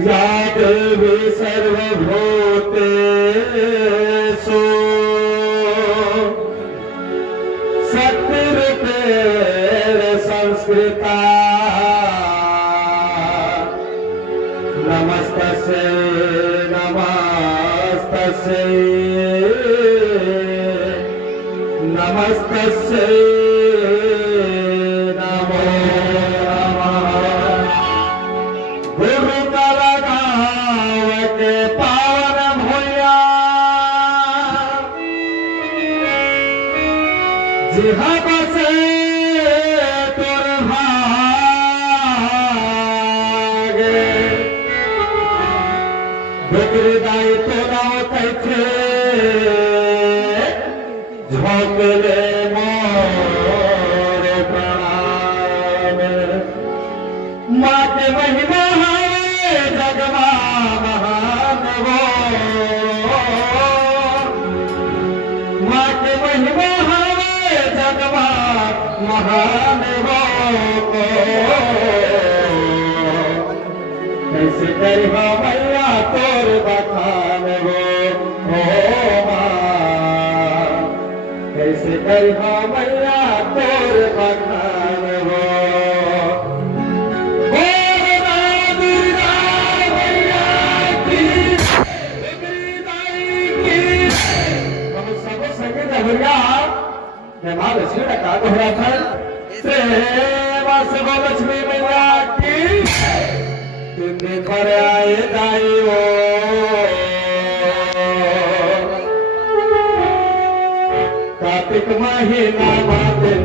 या देवी सर्वभूतेषु शक्तिरूपेण संस्कृता नमस्तस्यै नमस्तस्यै नमस्तस्यै नमो नमः। गुरु का गाँव के पावन भैया जिहा बसे तुर भागे बिगड़दाई तो नाव कैथे झोंकले मोर प्रणाम। माँ के महिमा है जगमा महान वो, माँ के महिमा है जगमा महान वो। कैसे करिहा मैया तोर बखान वो माँ, कैसे करिहा मैया तोर बखान वो। महालक्ष्मी का काग हो रहा था सेवा सेवा लक्ष्मी मैया की तुमने घर आए दाई हो कार्तिक महीना दिन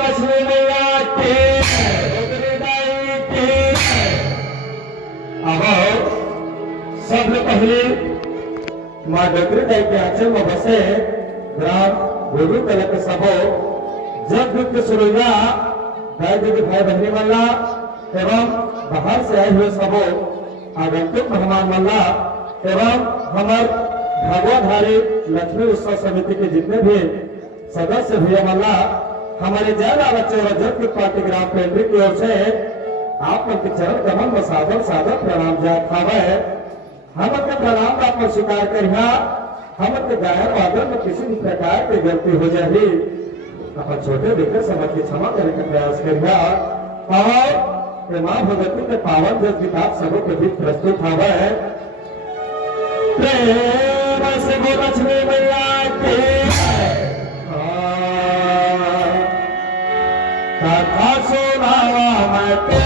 लक्ष्मी मैया की रुद्रदाई की। अब सबसे पहले माँ रुद्रदाई के आंचल में बसे ग्राम गुरु कलक सबो जब नृत्य सुरैया भाई दीदी भाई बहनी मल्ला एवं बाहर से आए हुए सबो आगंतुक मेहमान मल्ला एवं हमार भगवाधारी लक्ष्मी उत्सव समिति के जितने भी सदस्य भैया मल्ला हमारे जयलाल चौरजत पार्टी ग्राम पेंड्री की ओर से आप लोग के चरण कमल में सादर सादर प्रणाम जात हवे। हम के प्रणाम का आप स्वीकार करिया। हम के गायन वादन में किसी भी प्रकार की गलती हो जाए अपन छोटे बेटे समझ के क्षमा करने का प्रयास करिया। और माँ भगवती के पावन जस किताब सबों के बीच प्रस्तुत हवे। प्रेम से गो लक्ष्मी मैया की कथा सुनावा मैं तो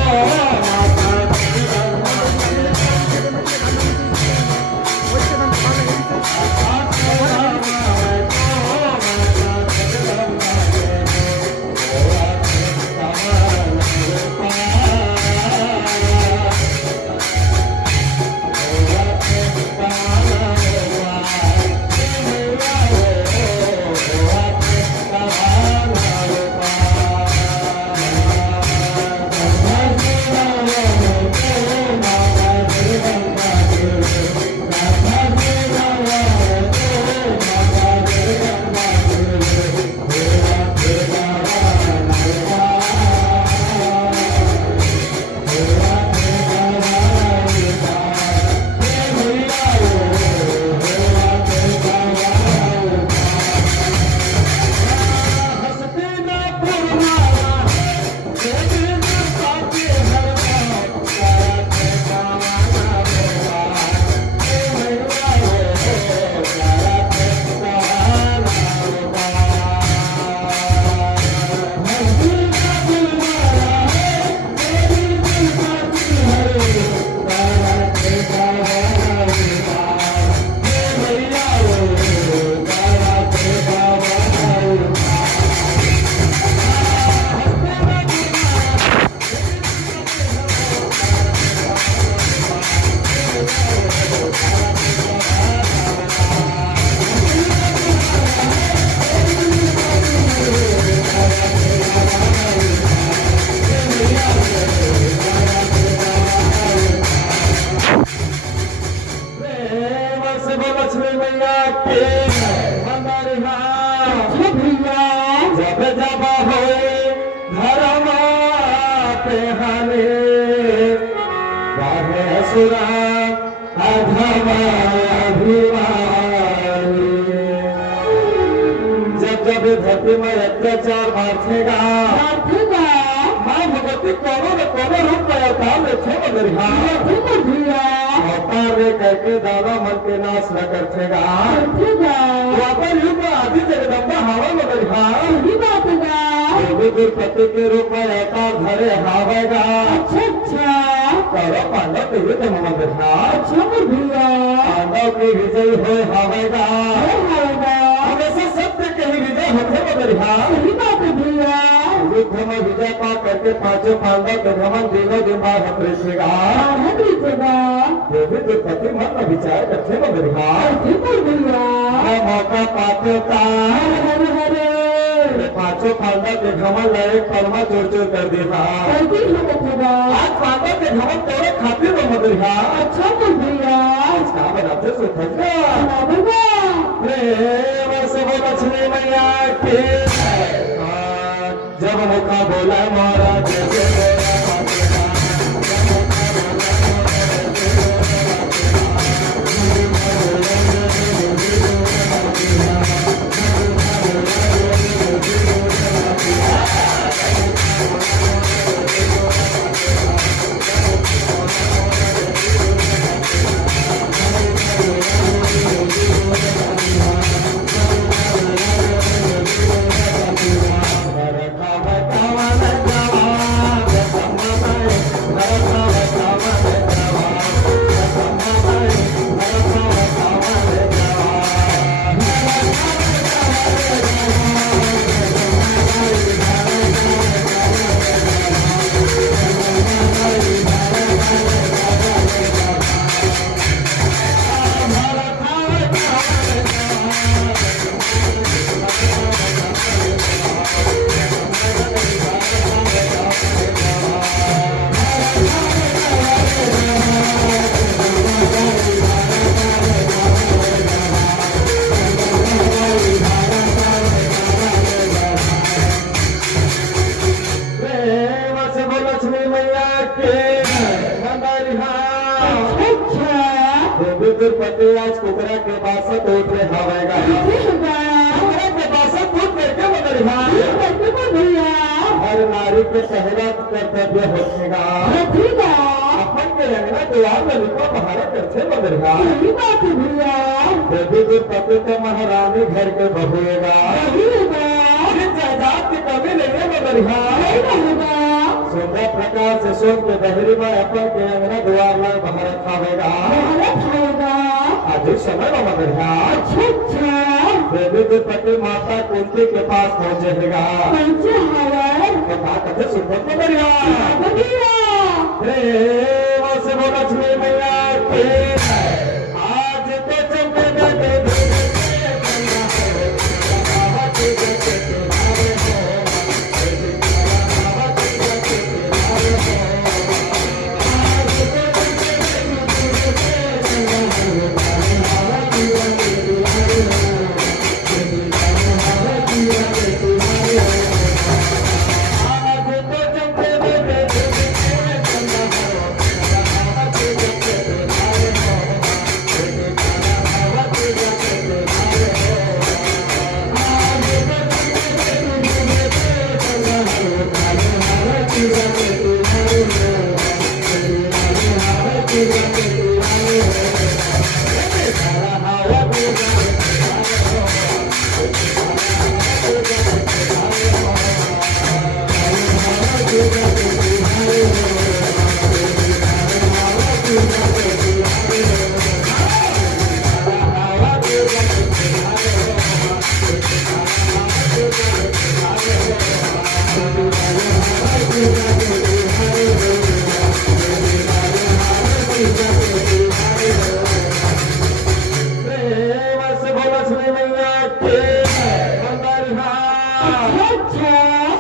लक्ष्मी मैया के जब जब हो धर्म पे हने गाहे सुरा अधम अभिमानी। जब जब धरती में अत्याचार बढ़ेगा माँ भगवती कोनो न कोनो रूप में अवतार लेते मगरिया अवतार ले करके दादा मन के नाश न करतेगा। द्वापर युग में आदि जगदम्बा हवा मगरिया दुर्पति के रूप में अवतार धरे हावेगा। कौरव पांडव के युद्ध में मगरिया पांडव की विजय हो हावेगा। हमेशा सत्य के ही विजय होते मगरिया युद्ध में विजय पा करके पांचों पांडव के भ्रमण दिनों दिन बाद हमेशा देवी दुर्पति मन में विचार करते मगरिया मौका पाते पांचों पांडव के भ्रमण लड़े परमा चोर चोर कर देगा। आज पांडव के भ्रमण तोड़े खाते में मगरिया क्या बनाते सो प्रेम से वो लक्ष्मी मैया के जब मुखा बोला महाराज आज कुकरा के बासा टूट रहे हवेगा कुकरा के बासा टूट करके बदलिहा हर नारी के पहला कर्तव्य होगा अपन के रंगना द्वार में लिखा महाराज करते बदलिहा देवी के पति के महारानी घर के बहुएगा जायदाद की कमी नहीं बदलिहा सुंदर प्रकार से सोच के बहरी में अपन के अंगना द्वार में भारत खावेगा अधिक समय में बदलिहा देवी के पति माता कुंती के पास पहुंचेगा कथे सुंदर बदलिहा से बोला लक्ष्मी मैया आज तो चंद्र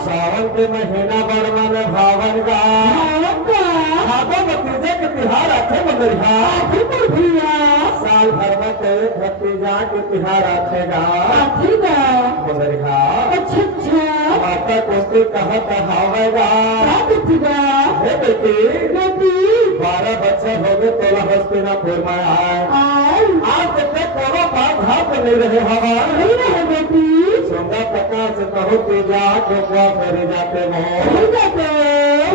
सावन के महीना बड़वा में भावन का भतीजे के तिहार आते बदलिहा साल भर में तो भतीजा के तिहार आतेगा बदलिहा माता कुंती कहा कहावेगा हे बेटी 12 बच्चे हो गए तोला हस्तिनापुर में आए आज तक कोनो बात हाथ नहीं रहे हवा सुंदर प्रकार से कहो कि जाके करे जाते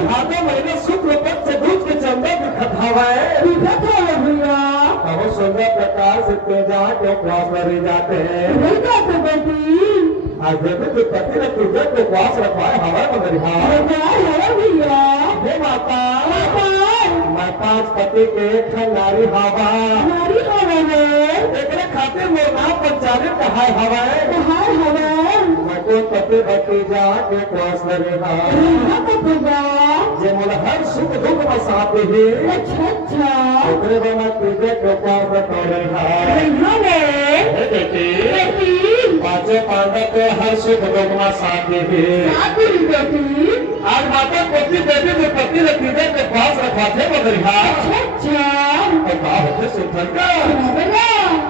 भादो महीने शुक्ल पक्ष दूध के चंदा भी खतावाए कहो सुंदर प्रकार से तेजा के उपवास करे जाते हैं आज देवी के पति ने तुझे को उपवास रखवाए हवा बदलिहा हे माता मैं 5 पति के एक नारी हवा एक खातिर मोर नाम पंचालित कहाय हवा मैं पति भतीजा के उपवास करेगा जे मोला हर सुख दुख में साथ ही ओकरे में मैं तुझे के उपवास करेगा पांचों पांडव के हर सुख दुख में साथ ही आज माता पोती बेटी के पति ने तुझे के उपवास रखवाते बदलिहा तो का होते सुधर का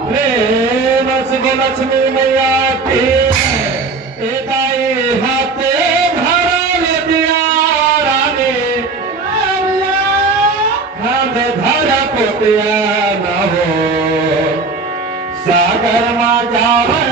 प्रेम से लक्ष्मी मैया की एकाई हाथे धरल दिया रानी खंड धर पोतिया न हो सागर मा जावे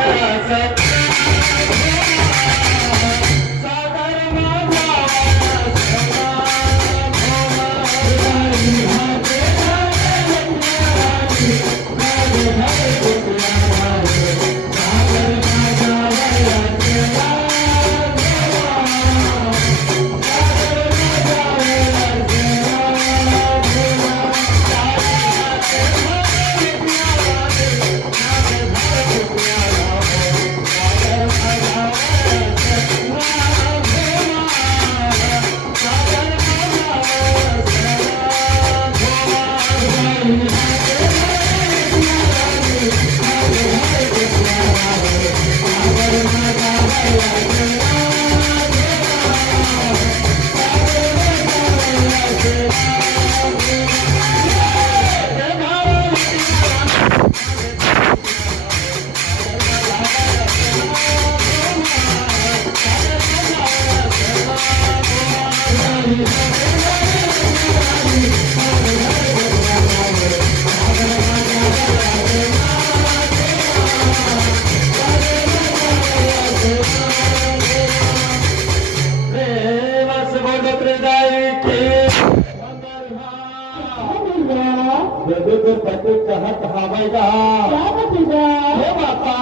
देवी के पति कहत हवेगा क्या बतेगा हे माता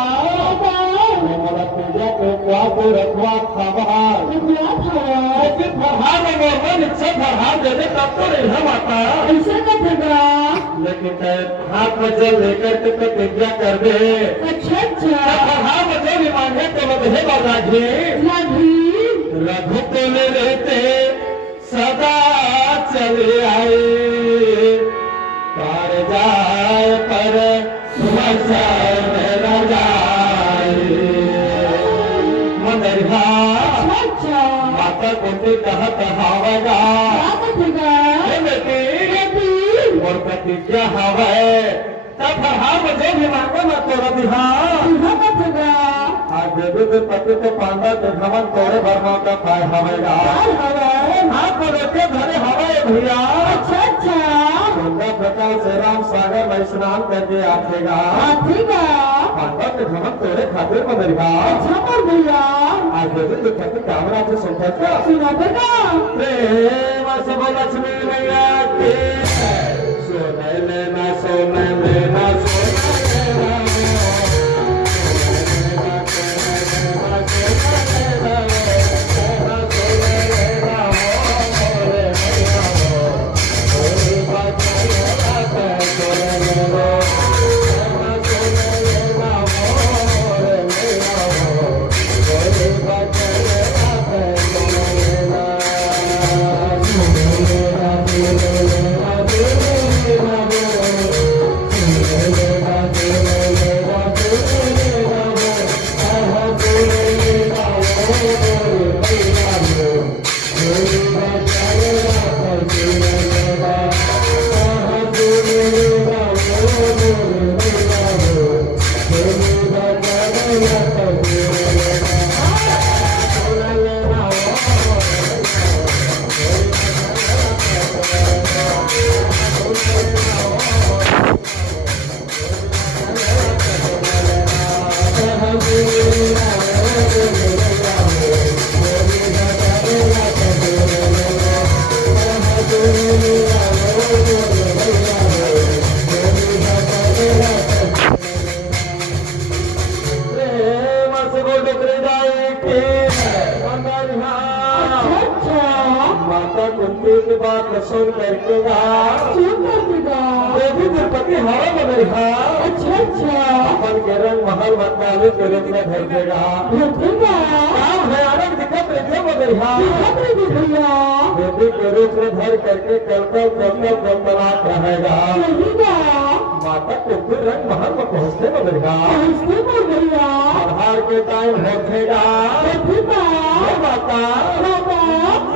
मला पूजा के क्या को रखवा खावा क्या था लेकिन फरहार में मोहन इच्छा फरहार देने तब तो नहीं है माता ऐसा बतेगा लेकिन हाथ में जल लेकर के प्रतिज्ञा कर दे अच्छा अच्छा फरहार में जो भी मांगे तो मधे बाबा जी लाभी रघु को ले रहते सदा चले आए पार जाए पर सुमसाए न जाए मनरिहा अच्छा माता कुंती कहत हवेगा क्या बतेगा हे बेटी और प्रतिज्ञा हवे तब फरहार में जो भी मांगे मैं तोड़ दिहा क्या बतेगा आज देवी के पति को पांडा के घमन तोड़े भरमा का पाए हवेगा हाथ को लेके धरे हवाए भैया अच्छा अच्छा गंगा प्रकाश से राम सागर में स्नान करके आखेगा आठेगा पांडा के घमन तोड़े खातिर में मेरी बात अच्छा पर भैया आज देवी के पति कैमरा से सुनता क्या सुना बेटा प्रेम सब लक्ष्मी मैया के सोने लेना सोने लेना माता कुंती की बात सुन करके देवी द्रौपदी हवा बनेगा अच्छा अच्छा अपन के रंग महल मतवाले के रूप में भर देगा काम भयानक दिक्कत रेखे बनेगा भैया देवी के रूप में भर करके कलकल कलकल कलकलाट रहेगा माता कुंती रंग महल में पहुँचते बनेगा भैया आधार के टाइम होखेगा माता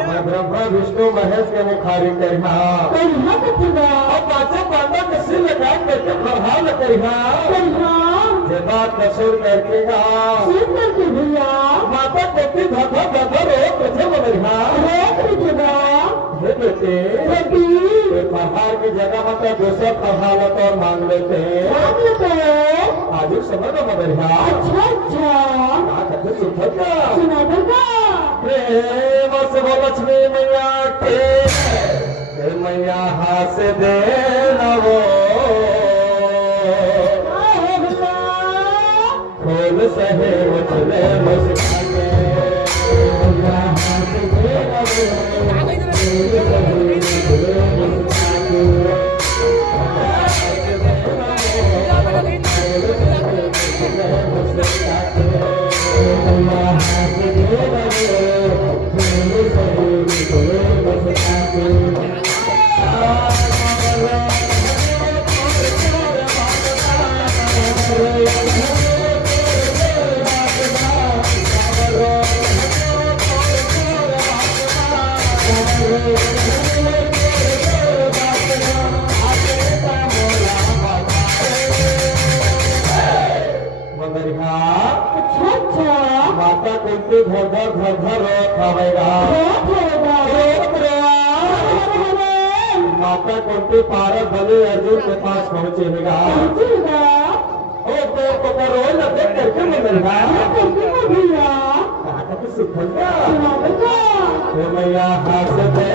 मैं ब्रह्मा विष्णु महेश के मुखारी करिहा और पांचों पांडव के सिर लगा करके प्रभाव करिहा ये बात कसूर करके भैया माता कोटी धधा धधा रो प्रथम बनिहा हे बेटे ये पहाड़ की जगह मतलब दूसरा प्रभावत और मांग लेते आज समय में बनिहा अच्छा अच्छा कहते सुनता क्या सुना बेटा प्रेम से वो लक्ष्मी मैया के मैया हाथ दे वो खोल सहे मुझले मुस्काने मैया हाथ माता कुंती घर घर खावेगा माता कुंती पारस बलि अर्जुन के पास पहुंचेगा रोज देख करके मिलेगा मैया हाथ दे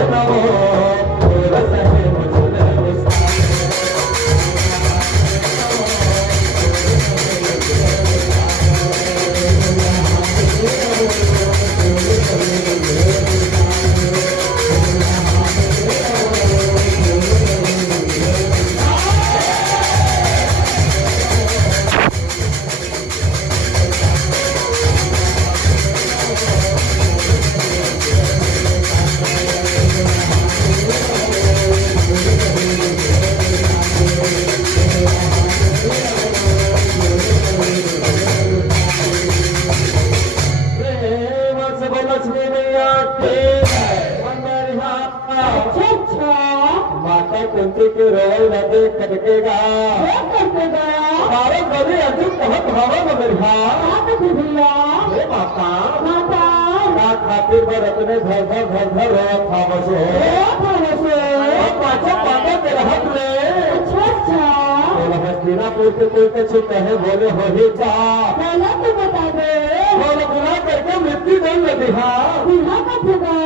अच्छा अच्छा माता कुंती के रोल नदी कटकेगा क्या करतेगा भारत नदी अर्जुन कहत हवा मगरहा क्या करते भैया हे माता माता का खातिर बर अपने धर धर रो थामसो ओ थोड़े पाचा पाटा के रहत ले अच्छा अच्छा हस्तिनापुर के कोई कछु कहे बोले हो ही का पहले तो बता दे बोले गुनाह करके मृत्यु दंड दिहा दूल्हा का फुगा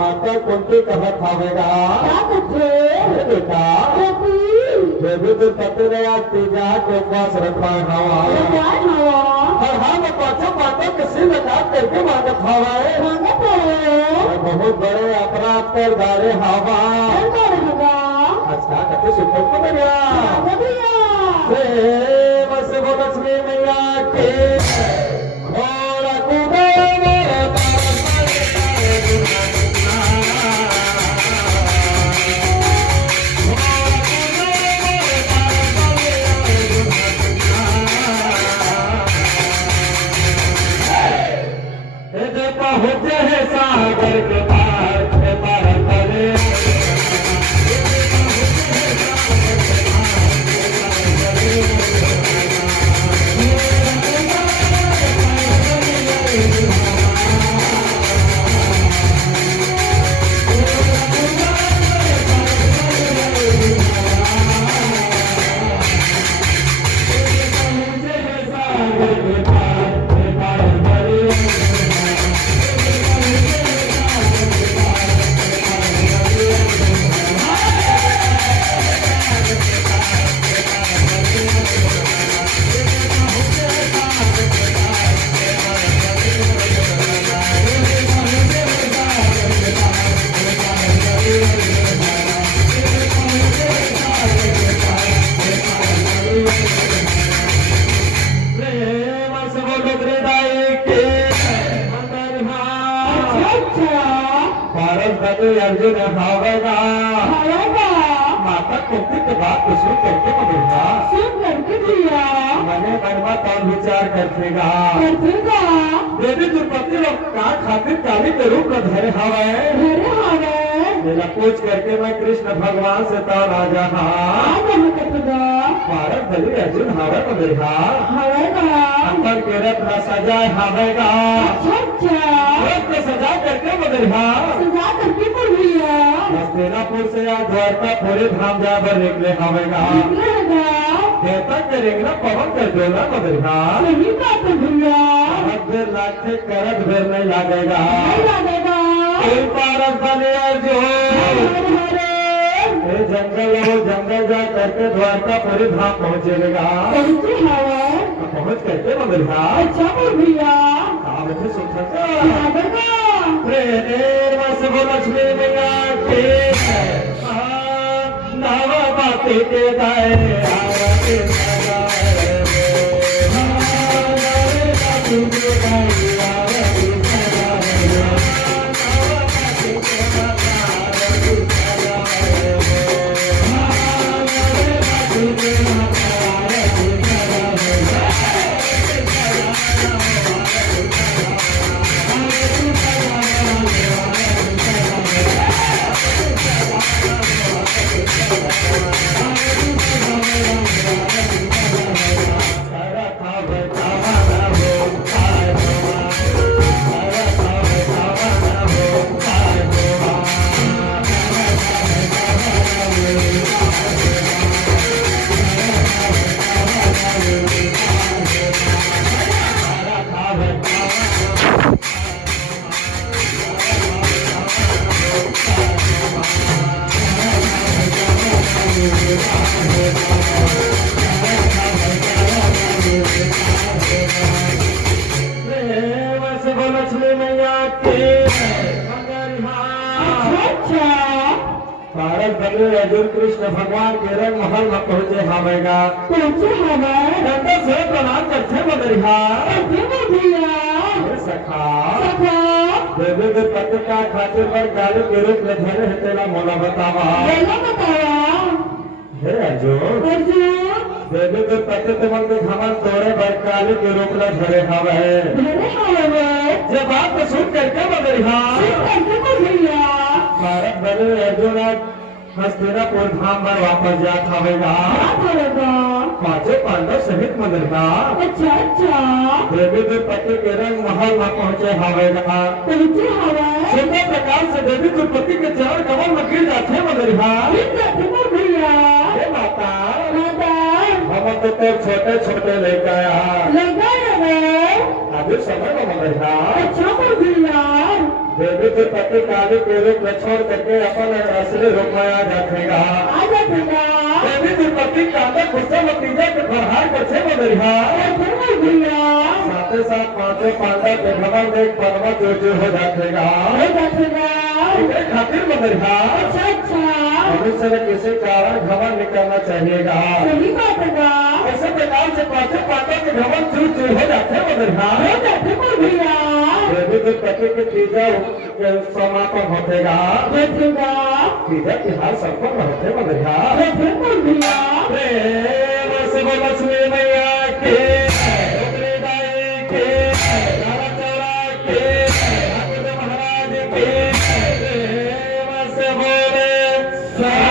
माता कुंती कहत हवेगा क्या करते हे बेटा बेटी देवी तो पति ने आज तीजा के उपवास रखा हवा क्या हवा और हम पाचा पाटा किसी नकार करके मांगत हवा मांगे तो बहुत बड़े अपराध कर डाले हवा क्या रहेगा अच्छा कहते सुपर को बढ़िया आगे भैया प्रेम से वो लक्ष्मी मैया के घोड़ा कूदे मेरे पहुंचे है सागर के पार के पार तले अर्जुन हावेगा हवागा माता कुंती के बात को सुन करके मगरहा सुन करके भैया मने मनवा तब विचार करतेगा करतेगा देवी द्रौपदी लोग का खातिर काली के रूप में धरे हवे मेरे हवे मेरा पूछ करके मैं कृष्ण भगवान से तो राजा आगे हम करतेगा भारत भली अर्जुन हावे मगरहा हवेगा अंतर के रथ न सजाए हावेगा अच्छा अच्छा रथ को सजा करके मगरहा सजा करके पर भैया हस्तिनापुर से या द्वारका पूरे धाम जाबर निकले हवेगा निकलेगा देवता के रेंगना पवन कर जोला मगरहा सही बात है भैया फिर लाखे करत फिर नहीं लागेगा नहीं लगेगा कोई पारस बने अर्जुन हरे हरे ये जंगल वो जंगल जा करके द्वारका पूरे धाम पहुंचेगा कैसे हवा पहुंच करके मगरहा अच्छा पर भैया आप इसे सुनता लगेगा प्रेम से वो लक्ष्मी मैया के नव बाती के दाए आरती सजाए नव बाती के दाए आरती सजाए लक्ष्मी मैया के भारत बने अर्जुन कृष्ण भगवान के रंग महल में पहुंचे हमेगा पहुंचे हमें गंगा से प्रणाम करते मगरिहा भैया सखा सखा देवी के पत्र का खातिर पर काले के रूप में धरे है तेरा मोला बतावा बोला बताया हे अर्जुन अर्जुन देवी के पत्र ते मन में घमन तोड़े पर काले के रूप में धरे हवे धरे हवे जब बात को सुन करके मगरिहा करके भैया भारत बने अर्जुन हस्तिनापुर धाम पर वापस जात हवेगा क्या करेगा? पांचों पांडव सहित मंदिर का अच्छा अच्छा देवी द्रौपदी के रंग महल में पहुंचे हवेगा पहुंचे हवा सुंदर प्रकार से देवी द्रौपदी के चरण कमल में गिर जाते मंदिर भैया हे माता माता हम तो छोटे छोटे लेकर आया लगा अभी समय में मंदिर अच्छा भैया देवी द्रौपदी काली के रूप में छोड़ करके अपन असली रूप में आ जाएगा आ जाएगा देवी द्रौपदी काले गुस्से में तीजा के प्रहार करते मंदिर भैया साथ साथ पांचों पांडव के भवन देख परमा जो हो जाएगा हो जाएगा इसके खातिर मंदिर अच्छा अच्छा मनुष्य ने किसी कारण घमंड नहीं करना चाहिएगा सही बात है ऐसे प्रकार से पांचों पांडव के घमंड चूर हो जाते हैं मंदिर हो जाते भैया देवी द्रौपदी के तीजा के समापन होतेगा देखेगा तीजा तिहार संपन्न होते मंदिर भैया प्रेम से बोलो लक्ष्मी मैया के डोगरी दाई के राणा चौरा के ठाकुर महाराज के प्रेम से बोले